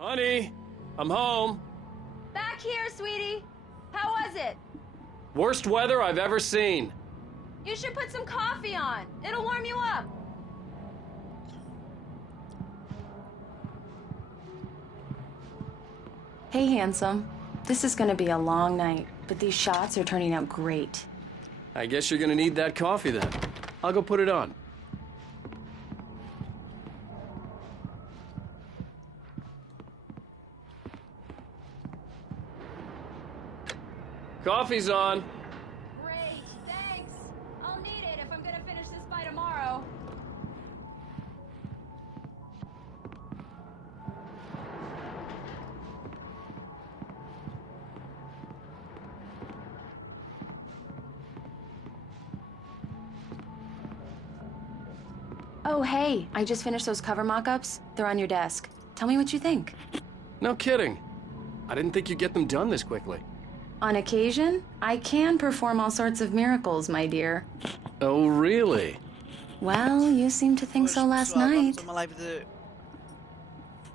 Honey, I'm home. Back here, sweetie. How was it? Worst weather I've ever seen. You should put some coffee on. It'll warm you up. Hey, handsome. This is gonna be a long night, but these shots are turning out great. I guess you're gonna need that coffee then. I'll go put it on. Coffee's on. Great, thanks. I'll need it if I'm gonna finish this by tomorrow. Oh, hey, I just finished those cover mock-ups. They're on your desk. Tell me what you think. No kidding. I didn't think you'd get them done this quickly. On occasion, I can perform all sorts of miracles, my dear. Oh, really? Well, you seemed to think so last pessoal, night. vamos a uma live de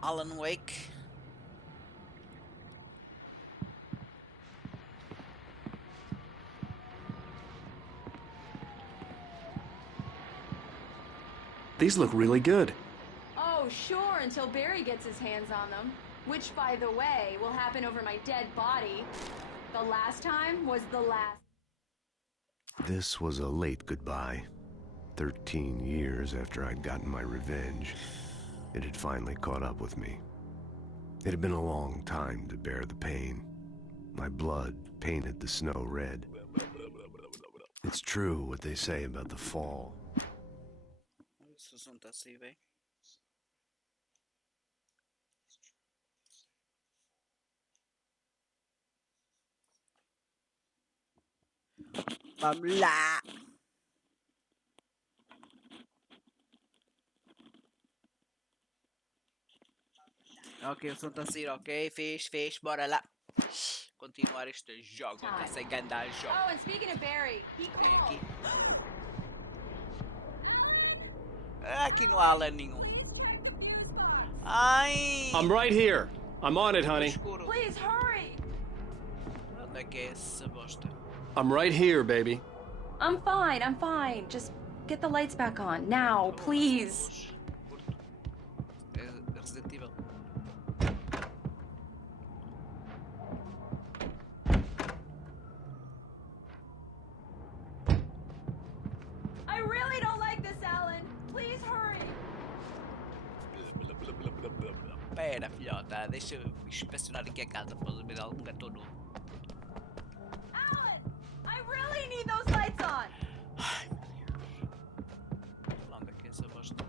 Alan Wake. These look really good. Oh, sure, until Barry gets his hands on them. Which, by the way, will happen over my dead body. The last time was the last. This was a late goodbye. 13 years after I'd gotten my revenge, it had finally caught up with me. It had been a long time to bear the pain. My blood painted the snow red. It's true what they say about the fall. Esse som tá assim, bem. Vamos lá! Ok, o som tá assim, ok? Fiz, bora lá! Continuar este jogo, que sem ganda jogo. Oh, and speaking of Barry, he Vem aqui. Aqui não há Alan nenhum. Ai! I'm right here. I'm on it, honey. Escuro. Please hurry. Onde é que é essa bosta? I'm right here, baby. I'm fine. Just get the lights back on. Now, please. É Resident Evil. I really don't like this, Alan. Please hurry. Pera, filhota, deixa eu inspecionar aqui a casa para ver algum gato novo. Alan, I really need those lights on. Ai, meu Deus. Onde é que é essa bosta?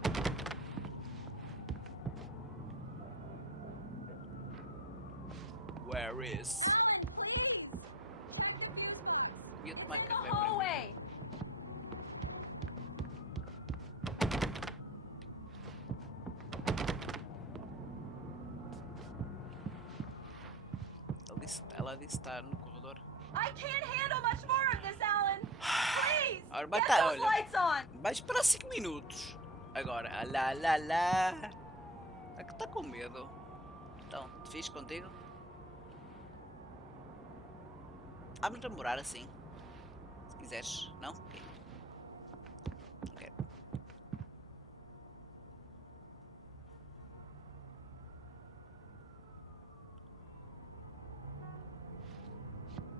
Where is? Alan, please. Ia tomar In the café para mim. hallway. Ela disse estar no corredor. I can't handle much more of this, Alan. Please, Ora, get bata, those olha. lights on. Vai esperar 5 minutos. Agora, lá. É que tá com medo. Então, te fiz contigo? Vamos namorar assim. Se quiseres. Não? Ok. Ok.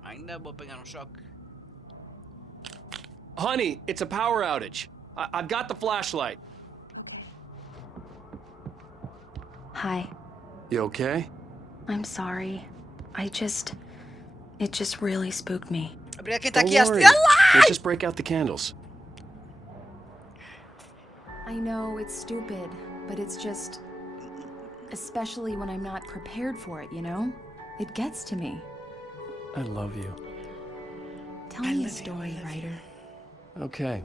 Ainda vou pegar choque. Honey, it's a power outage. I've got the flashlight. Hi. You okay? I'm sorry. It just really spooked me. Abrir quem tá Don't aqui a worry. lá! We'll just break out the candles. I know it's stupid, but it's just... Especially when I'm not prepared for it, you know? It gets to me. I love you. Tell me a story, writer. Okay.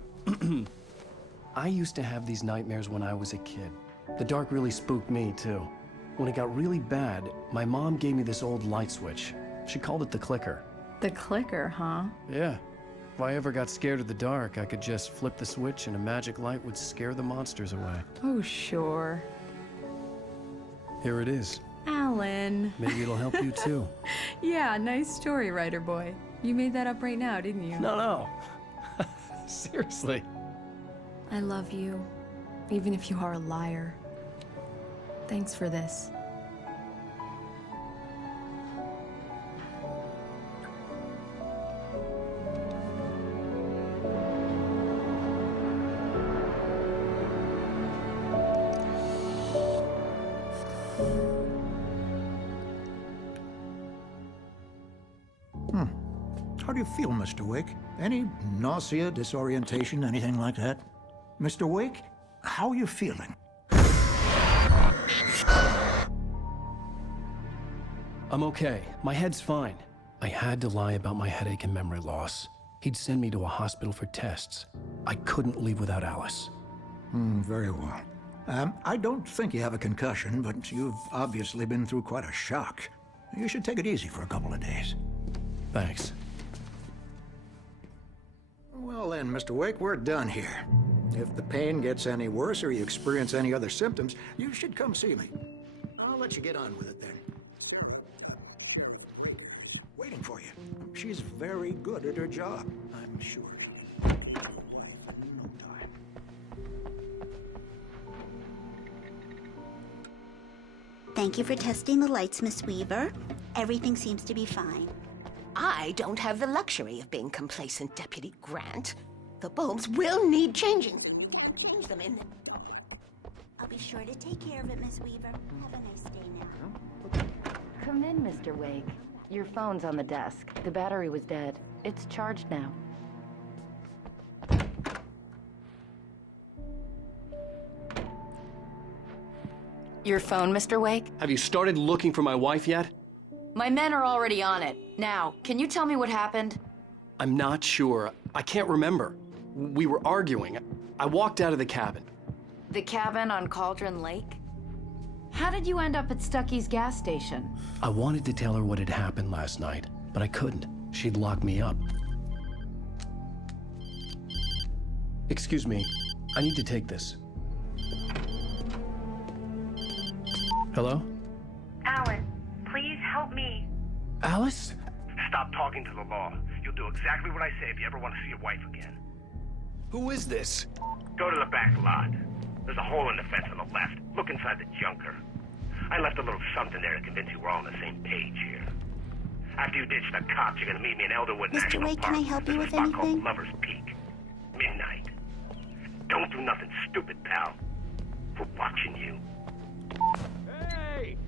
I used to have these nightmares when I was a kid. The dark really spooked me, too. When it got really bad, my mom gave me this old light switch. She called it the clicker. The clicker, huh? Yeah. If I ever got scared of the dark, I could just flip the switch and a magic light would scare the monsters away. Oh, sure. Here it is. Alan. Maybe it'll help you too. Yeah, nice story, writer boy. You made that up right now, didn't you? No. Seriously. I love you, even if you are a liar. Thanks for this. How do you feel, Mr. Wake? Any nausea, disorientation, anything like that? Mr. Wake, how are you feeling? I'm okay. My head's fine. I had to lie about my headache and memory loss. He'd send me to a hospital for tests. I couldn't leave without Alice. Very well. I don't think you have a concussion, but you've obviously been through quite a shock. You should take it easy for a couple of days. Thanks. Well then, Mr. Wake, we're done here. If the pain gets any worse or you experience any other symptoms, you should come see me. I'll let you get on with it then. Waiting for you. She's very good at her job, I'm sure. No time. Thank you for testing the lights, Miss Weaver. Everything seems to be fine. I don't have the luxury of being complacent, Deputy Grant. The bulbs will need changing. Change them in. I'll be sure to take care of it, Miss Weaver. Have a nice day now. Come in, Mr. Wake. Your phone's on the desk. The battery was dead. It's charged now. Your phone, Mr. Wake? Have you started looking for my wife yet? My men are already on it. Now, can you tell me what happened? I'm not sure. I can't remember. We were arguing. I walked out of the cabin. The cabin on Cauldron Lake? How did you end up at Stucky's gas station? I wanted to tell her what had happened last night, but I couldn't. She'd lock me up. Excuse me. I need to take this. Hello? Alan, please help me. Alice? Stop talking to the law. You'll do exactly what I say if you ever want to see your wife again. Who is this? Go to the back lot. There's a hole in the fence on the left. Look inside the junker. I left a little something there to convince you we're all on the same page here. After you ditch the cops, you're gonna meet me in Elderwood Mr. National Wake, Park. can I help you There's with a spot called anything? Lover's Peak. Midnight. Don't do nothing stupid, pal. We're watching you.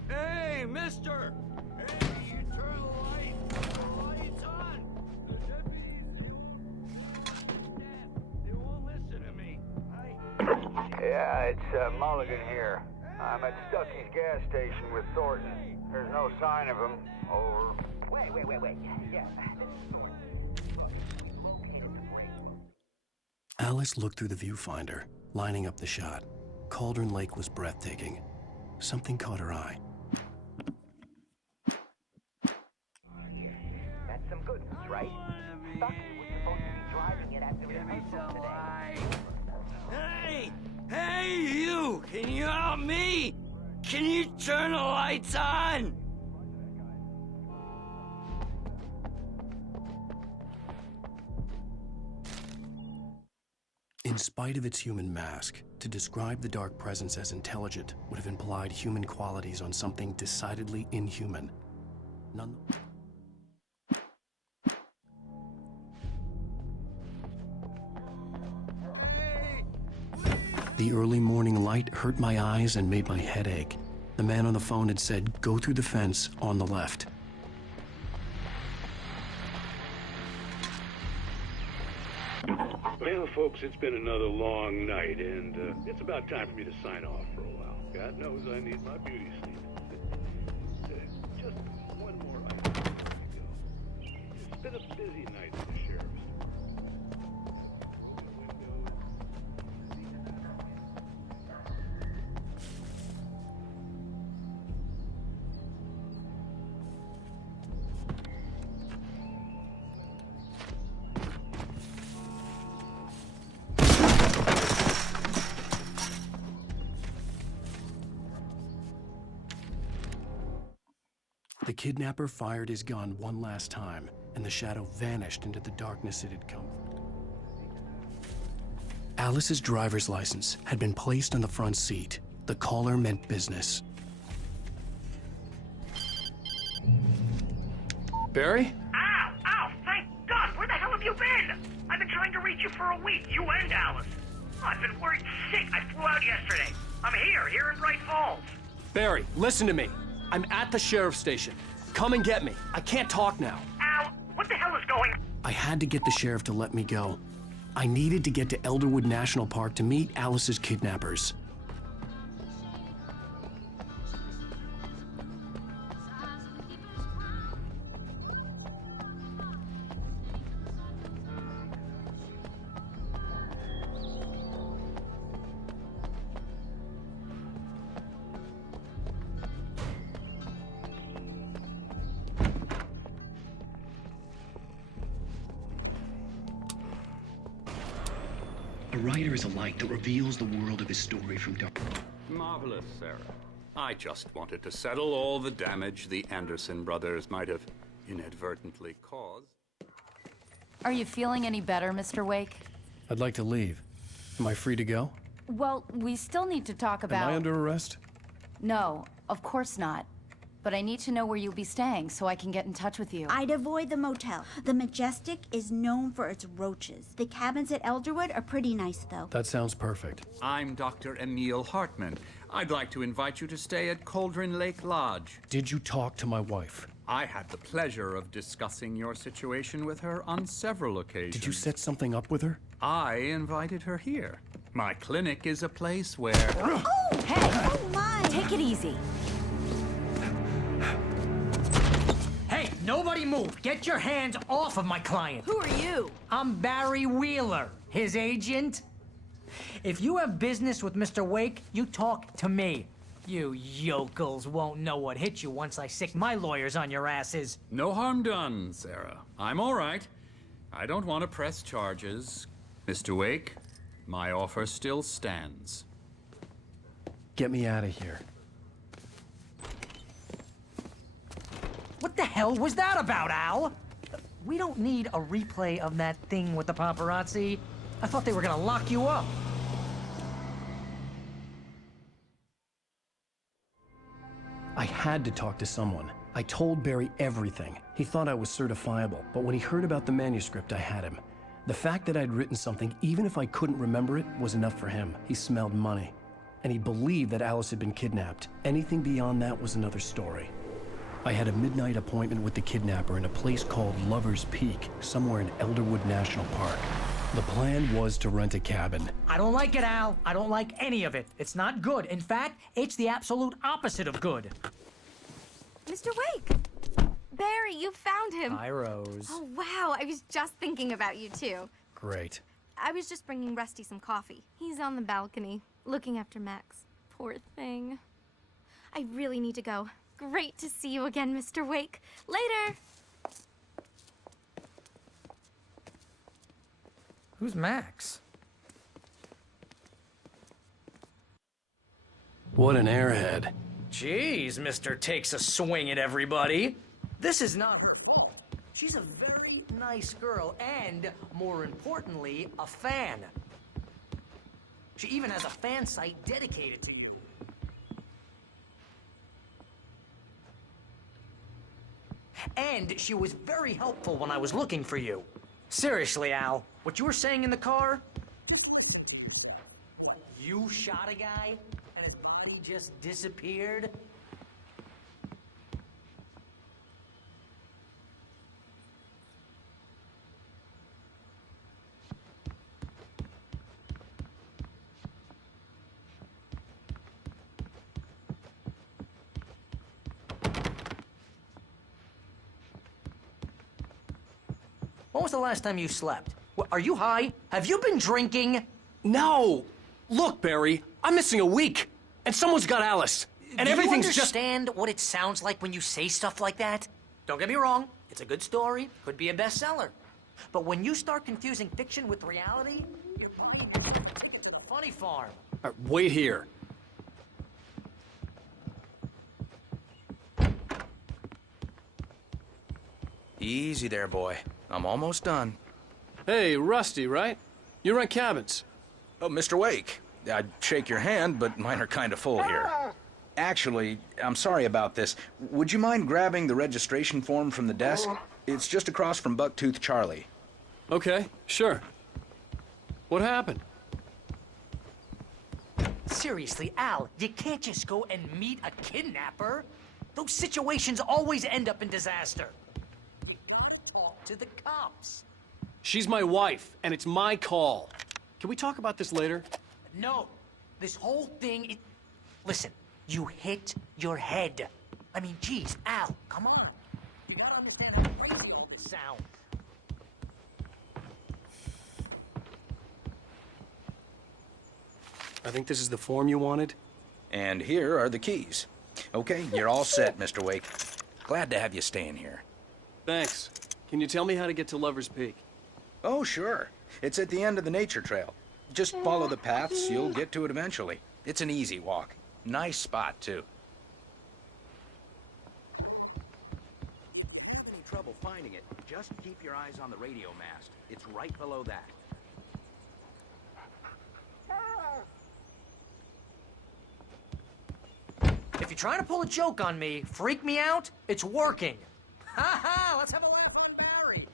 Hey, mister! Hey, you turn the lights on! The deputies... They won't listen to me. Yeah, it's Mulligan here. I'm at Stucky's gas station with Thornton. There's no sign of him. Over. Wait. Yeah, this is Thornton. Alice looked through the viewfinder, lining up the shot. Cauldron Lake was breathtaking. Something caught her eye. That's some good news, right? Stucky was supposed to be driving it at the rehearsal today. Hey, you! Can you help me? Can you turn the lights on? In spite of its human mask, to describe the dark presence as intelligent would have implied human qualities on something decidedly inhuman. None. The early morning light hurt my eyes and made my head ache. The man on the phone had said, "Go through the fence on the left." Well, folks, it's been another long night, and it's about time for me to sign off for a while. God knows I need my beauty sleep. Just one more item before we go. It's been a busy night at the sheriff's. The kidnapper fired his gun one last time, and the shadow vanished into the darkness it had come from. Alice's driver's license had been placed on the front seat. The caller meant business. Barry? Ow! Ow! Thank God! Where the hell have you been? I've been trying to reach you for a week, you and Alice. Oh, I've been worried sick. I flew out yesterday. I'm here in Bright Falls. Barry, listen to me. I'm at the sheriff's station. Come and get me. I can't talk now. Al, what the hell is going on? I had to get the sheriff to let me go. I needed to get to Elderwood National Park to meet Alice's kidnappers. A writer is a light that reveals the world of his story from dark. Marvelous, Sarah. I just wanted to settle all the damage the Anderson brothers might have inadvertently caused. Are you feeling any better, Mr. Wake? I'd like to leave. Am I free to go? Well, we still need to talk about... Am I under arrest? No, of course not. But I need to know where you'll be staying so I can get in touch with you. I'd avoid the motel. The Majestic is known for its roaches. The cabins at Elderwood are pretty nice, though. That sounds perfect. I'm Dr. Emil Hartman. I'd like to invite you to stay at Cauldron Lake Lodge. Did you talk to my wife? I had the pleasure of discussing your situation with her on several occasions. Did you set something up with her? I invited her here. My clinic is a place where... Oh! Hey! Oh, my! Take it easy. Hey, nobody move! Get your hands off of my client! Who are you? I'm Barry Wheeler, his agent. If you have business with Mr. Wake, you talk to me. You yokels won't know what hit you once I sick my lawyers on your asses. No harm done, Sarah. I'm all right. I don't want to press charges. Mr. Wake, my offer still stands. Get me out of here. What the hell was that about, Al? We don't need a replay of that thing with the paparazzi. I thought they were gonna lock you up. I had to talk to someone. I told Barry everything. He thought I was certifiable, but when he heard about the manuscript, I had him. The fact that I'd written something, even if I couldn't remember it, was enough for him. He smelled money. And he believed that Alice had been kidnapped. Anything beyond that was another story. I had a midnight appointment with the kidnapper in a place called Lover's Peak, somewhere in Elderwood National Park. The plan was to rent a cabin. I don't like it, Al. I don't like any of it. It's not good. In fact, it's the absolute opposite of good. Mr. Wake! Barry, you found him. Hi, Rose. Oh, wow. I was just thinking about you, too. Great. I was just bringing Rusty some coffee. He's on the balcony, looking after Max. Poor thing. I really need to go. Great to see you again, Mr. Wake. Later! Who's Max? What an airhead. Jeez, Mr. Takes a swing at everybody. This is not her fault. She's a very nice girl and, more importantly, a fan. She even has a fan site dedicated to you. And she was very helpful when I was looking for you. Seriously, Al, what you were saying in the car? You shot a guy and his body just disappeared? When was the last time you slept? Are you high? Have you been drinking? No! Look, Barry, I'm missing a week, and someone's got Alice, and everything's just... Do you understand what it sounds like when you say stuff like that? Don't get me wrong, it's a good story, could be a bestseller. But when you start confusing fiction with reality, you're finding a funny farm. Wait here. Easy there, boy. I'm almost done. Hey, Rusty, right? You rent cabins. Oh, Mr. Wake. I'd shake your hand, but mine are kind of full here. Actually, I'm sorry about this. Would you mind grabbing the registration form from the desk? It's just across from Bucktooth Charlie. Okay, sure. What happened? Seriously, Al, you can't just go and meet a kidnapper. Those situations always end up in disaster. You gotta talk to the cops. She's my wife, and it's my call. Can we talk about this later? No, this whole thing. Listen, you hit your head. I mean, geez, Al, come on. You gotta understand how crazy this sounds. I think this is the form you wanted. And here are the keys. Okay, you're all set, Mr. Wake. Glad to have you staying here. Thanks. Can you tell me how to get to Lover's Peak? Oh, sure. It's at the end of the nature trail. Just follow the paths, you'll get to it eventually. It's an easy walk. Nice spot, too. If you have any trouble finding it, just keep your eyes on the radio mast. It's right below that. If you're trying to pull a joke on me, freak me out, it's working. Ha ha, let's have a laugh on Barry.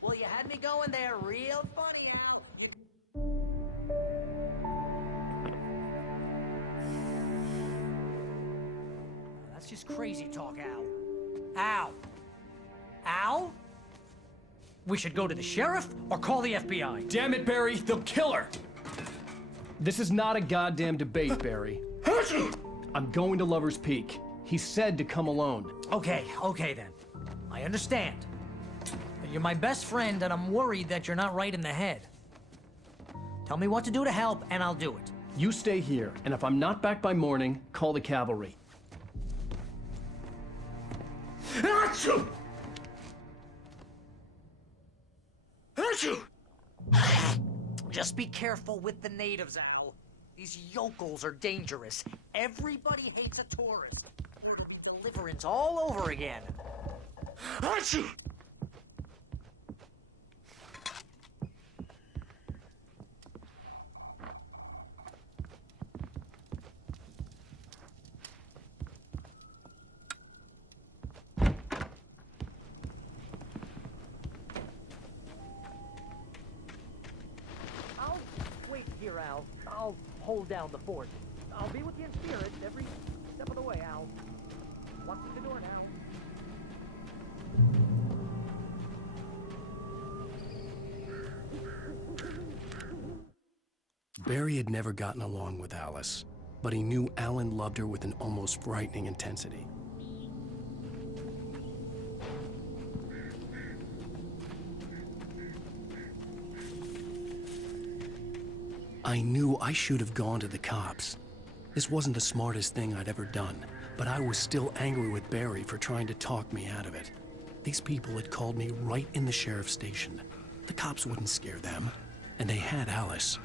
Well, you had me going there real funny, Al. That's just crazy talk, Al. Al. Al? We should go to the sheriff or call the FBI. Damn it, Barry, they'll kill her! This is not a goddamn debate, Barry. I'm going to Lover's Peak. He said to come alone. Okay then. I understand. You're my best friend, and I'm worried that you're not right in the head. Tell me what to do to help, and I'll do it. You stay here, and if I'm not back by morning, call the cavalry. Achoo! Achoo! Just be careful with the natives, Al. These yokels are dangerous. Everybody hates a tourist. Deliverance all over again. Achoo! I'll wait here, Al. I'll hold down the fort. I'll be with you in spirit every step of the way, Al. Walk through the door now. Barry had never gotten along with Alice, but he knew Alan loved her with an almost frightening intensity. I knew I should have gone to the cops. This wasn't the smartest thing I'd ever done, but I was still angry with Barry for trying to talk me out of it. These people had called me right in the sheriff's station. The cops wouldn't scare them, and they had Alice.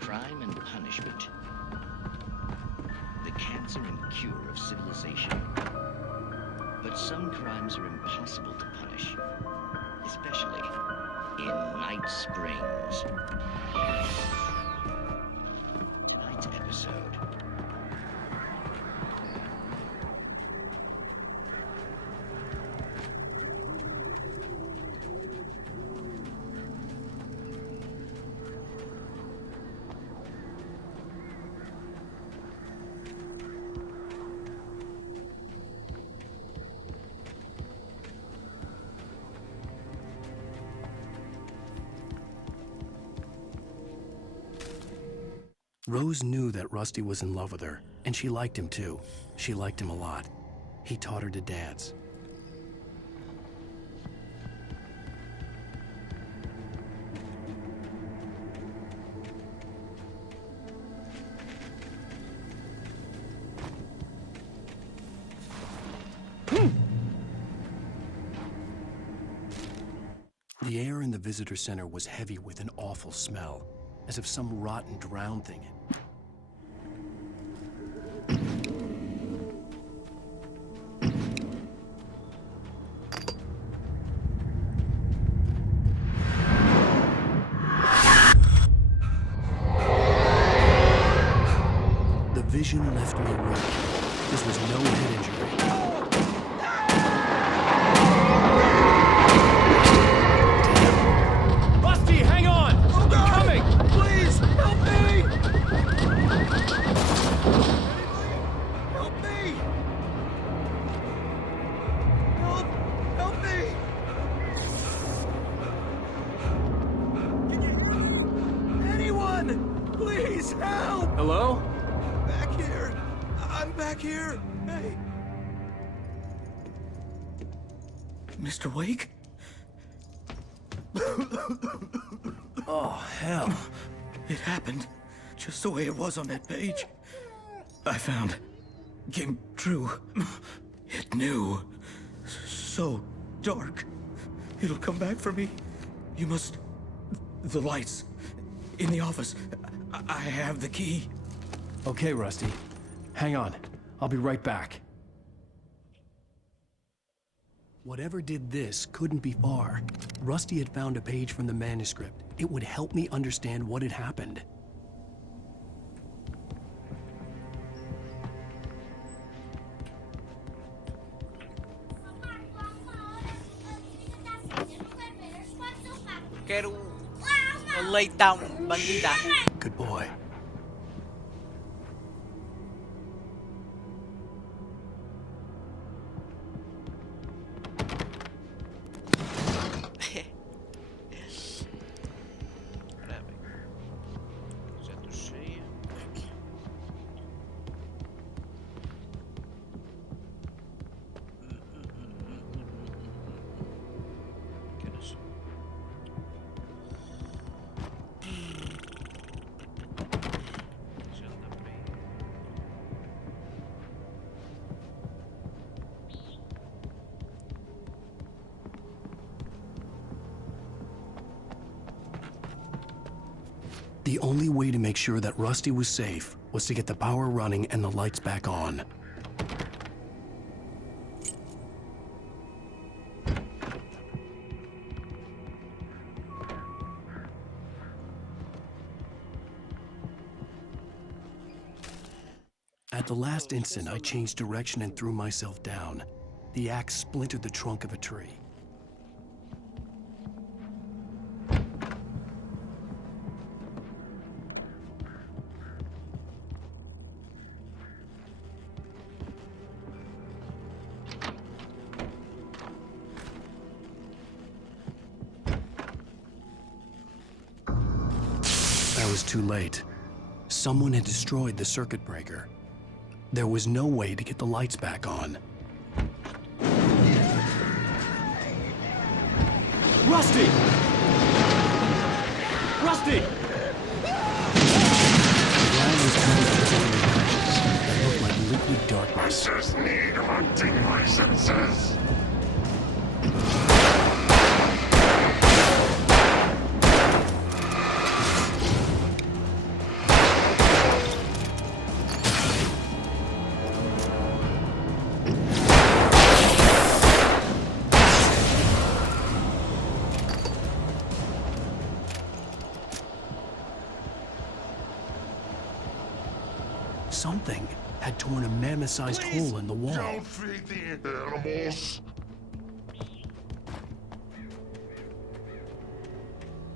Crime and punishment. The cancer and cure of civilization. But some crimes are impossible to punish, especially in Night Springs. Tonight's episode. Rose knew that Rusty was in love with her, and she liked him too. She liked him a lot. He taught her to dance. The air in the visitor center was heavy with an awful smell, as if some rotten drowned thing had... The vision left me weak. This was no head injury. Rusty, hang on! I'm coming! Please, help me! Help me! Help me! Can you... Anyone! Please, help! Hello? Back here! I'm back here! Hey! Mr. Wake? Oh, hell. It happened just the way it was on that page. I found. Came true. It knew. So dark. It'll come back for me. You must... The lights. In the office. I have the key. Okay, Rusty. Hang on. I'll be right back. Whatever did this couldn't be far. Rusty had found a page from the manuscript. It would help me understand what had happened. Quero leitão, bandida. Good boy. The only way to make sure that Rusty was safe was to get the power running and the lights back on. At the last instant, I changed direction and threw myself down. The axe splintered the trunk of a tree. I was too late. Someone had destroyed the circuit breaker. There was no way to get the lights back on. Rusty! Rusty! The ground was covered with flaming patches that looked like liquid darkness. I just need hunting licenses! Something had torn a mammoth-sized hole in the wall. Don't feed the animals!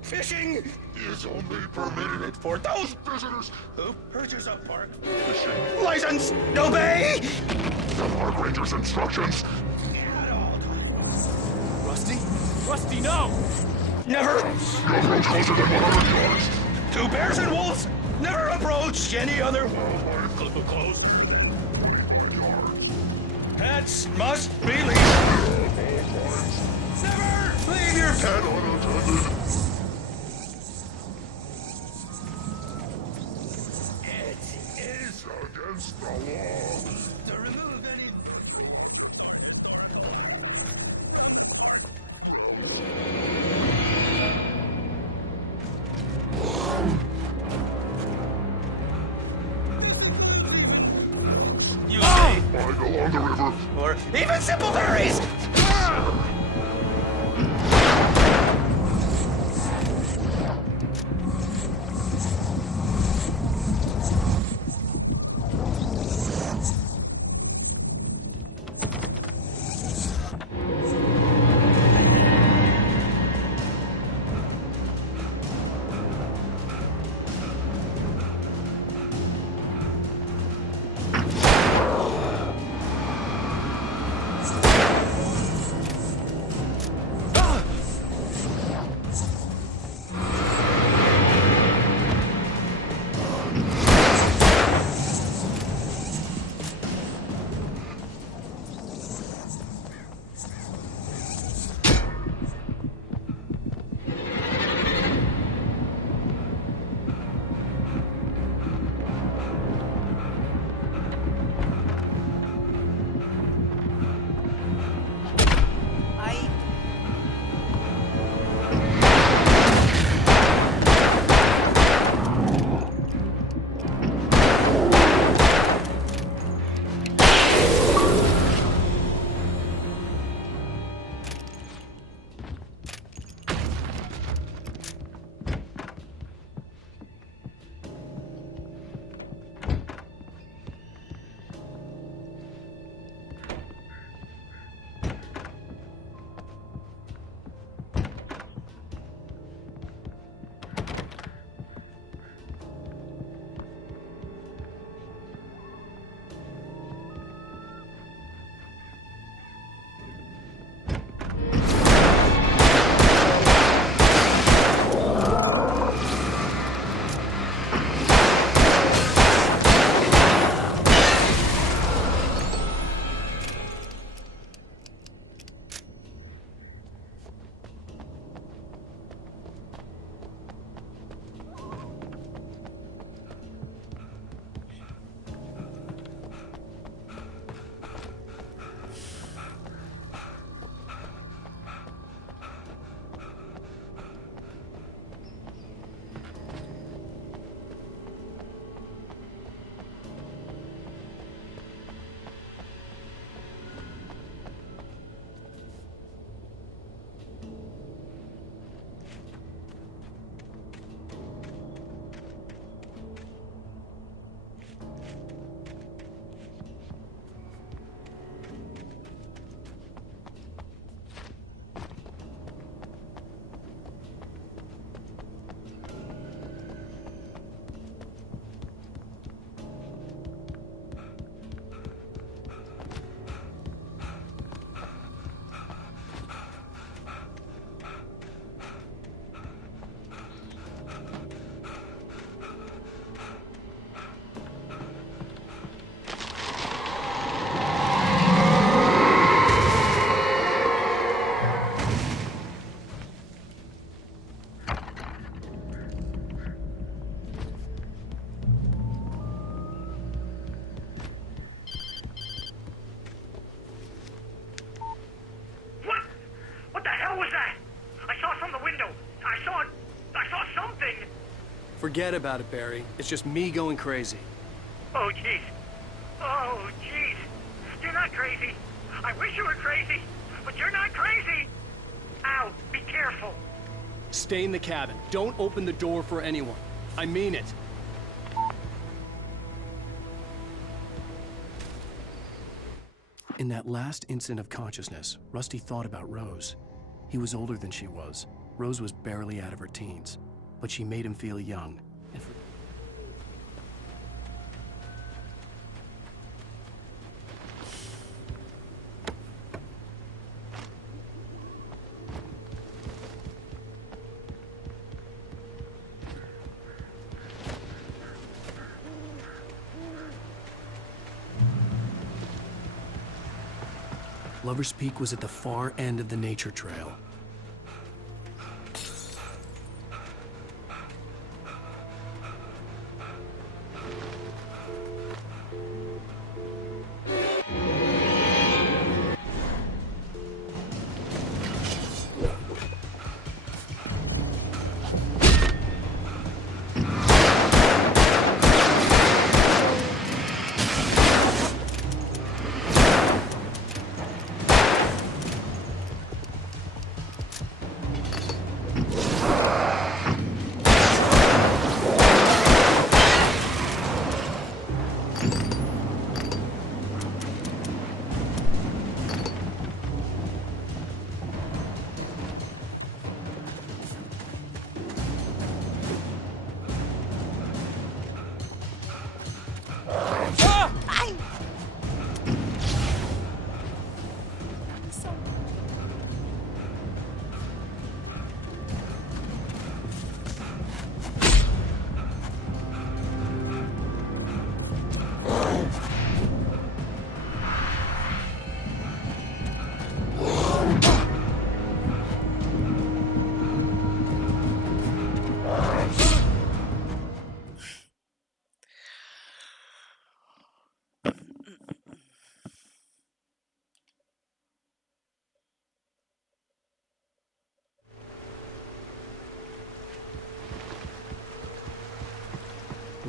Fishing is only permitted for those visitors who purchase a park fishing license. Obey the park ranger's instructions. Rusty? Rusty, no! Never. No road closer than 100 yards. 2 bears and wolves Never approached any other... Close. Pets must be leashed. Never leave your pet unattended. It is against the law to remove any... I go on the river. Or even simple berries! Forget about it, Barry. It's just me going crazy. Oh, jeez. Oh, jeez. You're not crazy. I wish you were crazy, but you're not crazy. Ow, be careful. Stay in the cabin. Don't open the door for anyone. I mean it. In that last instant of consciousness, Rusty thought about Rose. He was older than she was. Rose was barely out of her teens, but she made him feel young. And for Lover's Peak was at the far end of the nature trail.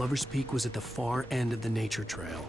Lover's Peak was at the far end of the nature trail.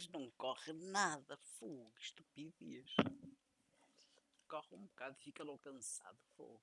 gajo não corre nada. Fogo, estupidez. Corre um bocado e fica logo cansado. Fogo.